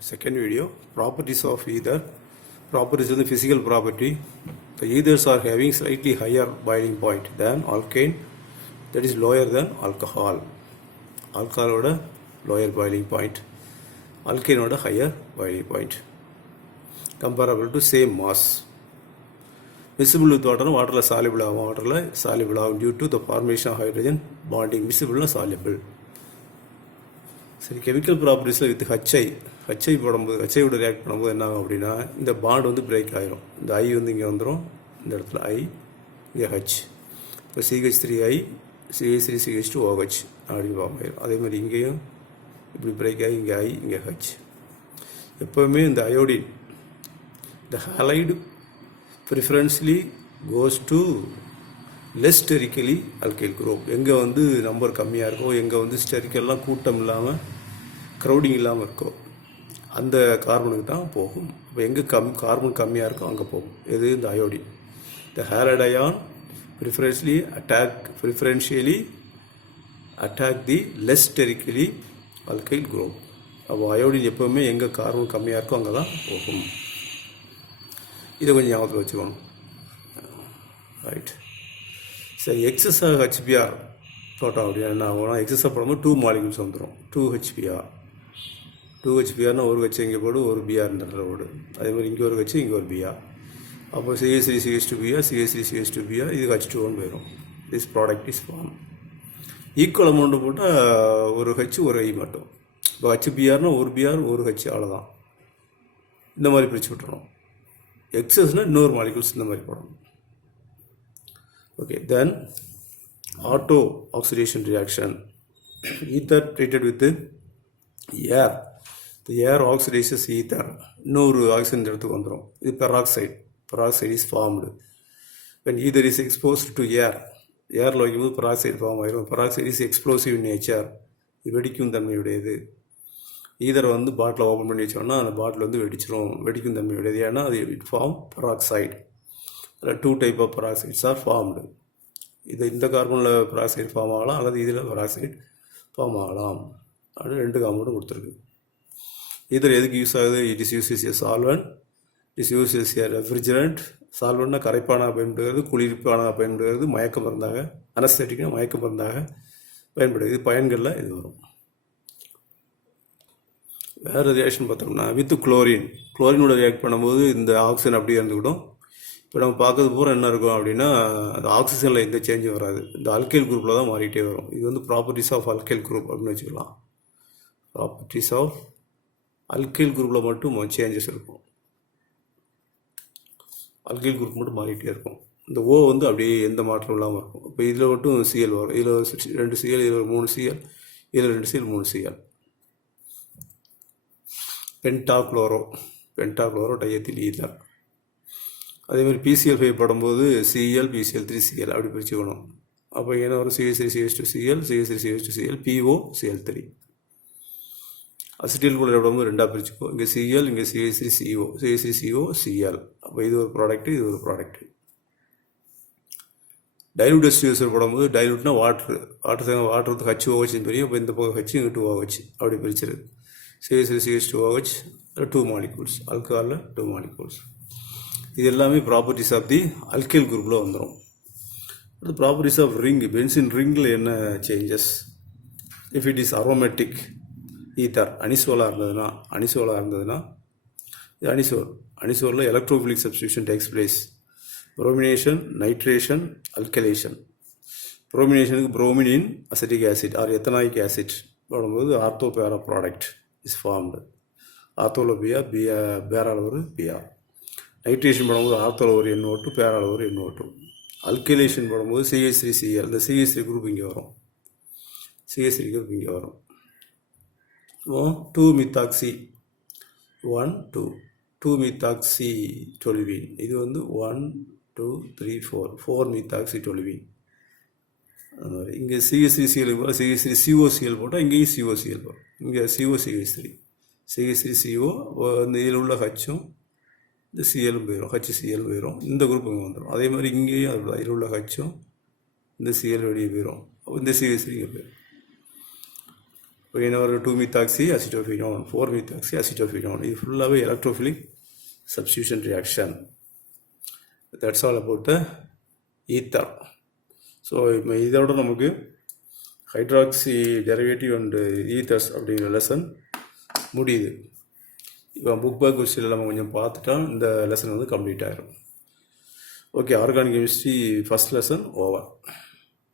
Second video, properties of ether. Properties is the physical property. The ethers are having slightly higher boiling point than alkane, that is lower than alcohol. Alcohol oda lower boiling point, alkane oda higher boiling point. Comparable to same mass. Miscible with water, water soluble due to the formation of hydrogen bonding. Miscible soluble. சரி, chemical ப்ராப்பர்ட்டிஸில் with HI போடும்போது ஹச்ஐயோட react பண்ணும்போது என்ன ஆகும் அப்படின்னா, இந்த bond வந்து break ஆகிரும். இந்த ஐ வந்து இங்கே வந்துடும், இந்த இடத்துல ஐ, இங்கே ஹச். இப்போ CH3I CH3CH2OH அப்படின்னு ஃபார்ம் ஆகிடும். அதே மாதிரி இங்கேயும் இப்படி பிரேக் ஆகி இங்கே ஐ, இங்கே ஹச். எப்போவுமே இந்த அயோடின், இந்த halide preferentially goes to less sterically alkyl group. எங்கே வந்து நம்பர் கம்மியாக இருக்கோ, எங்கே வந்து ஸ்டெரிக்கல்லாம் கூட்டம் இல்லாமல் க்ரௌடிங் இல்லாமல் இருக்கோ அந்த கார்பனுக்கு தான் போகும். இப்போ எங்கே கார்பன் கம்மியாக இருக்கோ அங்கே போகும். எது? இந்த iodine. The halide ion preferentially attack the less sterically alkyl group. அப்போ அயோடின் எப்போவுமே எங்கே கார்பன் கம்மியாக இருக்கோ அங்கே தான் போகும். இதை கொஞ்சம் ஞாபகத்தில் வச்சுக்கணும். ரைட். சரி, எக்ஸஸாக ஹெச்பிஆர் போட்டோம் அப்படின்னா என்ன ஆகும்னா, எக்ஸஸாக போடும்போது 2 மாலிகுல்ஸ் வந்துடும். 2HBr. 2HBrனா ஒரு ஹெச் இங்கே போடு, ஒரு பிஆர் இந்த இடத்துல போடு. அதே மாதிரி இங்கே ஒரு ஹெச், இங்கே ஒரு பிஆர். அப்போ CH3CH2Br CH3CH2Br இது H2O போயிடும். This product is form. Equal amount போட்டால் ஒரு ஹெச் ஒரு ஐ மட்டும். இப்போ HBrனா ஒரு பிஆர் ஒரு ஹெச், அவ்வளோதான். இந்த மாதிரி பிரித்து விட்டுறோம். எக்ஸஸ்னால் இன்னொரு மாலிகுல்ஸ் இந்த மாதிரி போடணும். Okay, then auto oxidation reaction. Ether treated with air. The air oxidizes ether. இன்னொரு ஆக்சிஜன் எடுத்துக்கு வந்துடும். இது peroxide. Peroxide is formed when ether is exposed to air. ஏரில் வைக்கும்போது பெராக்சைடு ஃபார்ம் ஆகிடும். Peroxide is explosive in nature. இது வெடிக்கும் தன்மையுடையது. ஈதரை வந்து பாட்டில் ஓப்பன் பண்ணி வச்சோம்னா அந்த பாட்டில் வந்து வெடிக்கும் தன்மையுடையது. ஏன்னா அது it form peroxide. 2 type of peroxides are formed. இந்த கார்பனில் பெராக்சைடு ஃபார்ம் ஆகலாம், அல்லது இதில் பெராக்சைடு ஃபார்ம் ஆகலாம். அப்படி 2 காம்பவுண்டும் கொடுத்துருக்கு. இதில் எதுக்கு யூஸ் ஆகுது? It is use is a solvent, it is use is a refrigerant. சால்வெண்ட்னா கரைப்பானாக பயன்படுகிறது, குளிர்ப்பானாக பயன்படுகிறது, மயக்க மருந்தாக, அனஸ்தெட்டிக்னா மயக்க மருந்தாக பயன்படுது. இது பயன்களில் இது வரும். வேறு ரியாக்ஷன் பார்த்தோம்னா வித் குளோரினோட ரியாக்ட் பண்ணும்போது இந்த ஆக்சிஜன் அப்படியே இருந்துக்கிடும். இப்போ நம்ம பார்க்கறது பூரா என்ன இருக்கும் அப்படின்னா, அந்த ஆக்சிஜனில் எந்த சேஞ்சும் வராது. இந்த அல்கைல் குரூப்பில் தான் மாறிட்டே வரும். இது வந்து ப்ராப்பர்ட்டிஸ் ஆஃப் அல்கைல் குரூப் அப்படின்னு வச்சுக்கலாம். ப்ராப்பர்ட்டிஸ் ஆஃப் அல்கைல் குரூப்பில் மட்டும் சேஞ்சஸ் இருக்கும். அல்கைல் குரூப் மட்டும் மாறிட்டே இருக்கும். இந்த ஓ வந்து அப்படியே எந்த மாற்றம் இல்லாமல் இருக்கும். இப்போ இதில் மட்டும் சிஎல் வரும். இதில் 2 சிஎல், இதில் 3 சிஎல், இதில் 2 சிஎல், 3 சிஎல். பென்டாக்ளோரோ டைஎத்தில் ஈதர். அதேமாதிரி PCl5 போடும்போது Cl PCl3Cl அப்படி பிரிச்சுக்கணும். அப்போ என்ன வரும்? CH3CH2Cl CH3CH2Cl POCl3. அசிட்டில் கூட போடும்போது 2ஆக பிரிச்சுக்கோ. இங்கே Cl, இங்கே CH3CO CH3COCl. அப்போ இது ஒரு ப்ராடக்ட், இது ஒரு ப்ராடக்ட். டைலூட் எஸ்டியூசர் போடும்போது, டைலூட்னா வாட்டர் வந்து HOH தெரியும். இப்போ இந்த பக்கம் H, இங்கே 2OH அப்படி பிரிச்சிரு. CH3CH2OH 2 molecules. ஆல்கஹாலில் 2 மாலிகூல்ஸ். இது எல்லாமே ப்ராப்பர்ட்டிஸ் ஆஃப் தி அல்கைல் குரூப்பில் வந்துடும். அது ப்ராப்பர்ட்டிஸ் ஆஃப் ரிங். பென்சின் ரிங்கில் என்ன changes? If it is aromatic ether, அனிசோலாக இருந்ததுன்னா இது அனிசோலில் electrophilic substitution takes place. Bromination, nitration, alkylation. புரோமினேஷனுக்கு புரோமினின் acetic acid or ethanoic acid போடும்போது ortho para product is formed. ஆர்த்தோவில் பேரால் ஒரு பிஆர். நைட்ரேஷன் போடும்போது ஆர்த்தோவில் ஒரு NO2, பேரால் ஒரு NO2. அல்கைலேஷன் போடும்போது CH3Cl. இந்த CH3 குரூப் இங்கே வரும். CH3 குரூப் இங்கே வரும். 2-methoxy 1 2 2-methoxytoluene. இது வந்து 1 2 3 4 methoxytoluene. அந்த மாதிரி இங்கே CH3Cl போல் CH3COCl போட்டால் இங்கேயும் COCl வரும். இங்கே CHCO இந்த இதில் உள்ள ஹச்சும் இந்த சிஎலும் போயிடும், HCl போயிடும். இந்த குரூப் இங்கே வந்துடும். அதே மாதிரி இங்கேயும் அது இதில் உள்ள ஹச்சும் இந்த சிஎல் வெளியே போயிடும். இந்த CH3 இங்கே போயிடும். ஒரு 2-methoxy acetophenone, 4-methoxy acetophenone. இது ஃபுல்லாகவே electrophilic substitution reaction. That's all about the ether. So இப்போ இதோட நமக்கு ஹைட்ராக்சி டெரிவேட்டிவ் அண்டு ஈத்தர்ஸ் அப்படிங்கிற லெசன் முடியுது. இப்போ புக் பேக் கொஸ்டினில் நம்ம கொஞ்சம் பார்த்துட்டா இந்த லெசன் வந்து கம்ப்ளீட் ஆகிடும். Okay, organic chemistry first lesson over.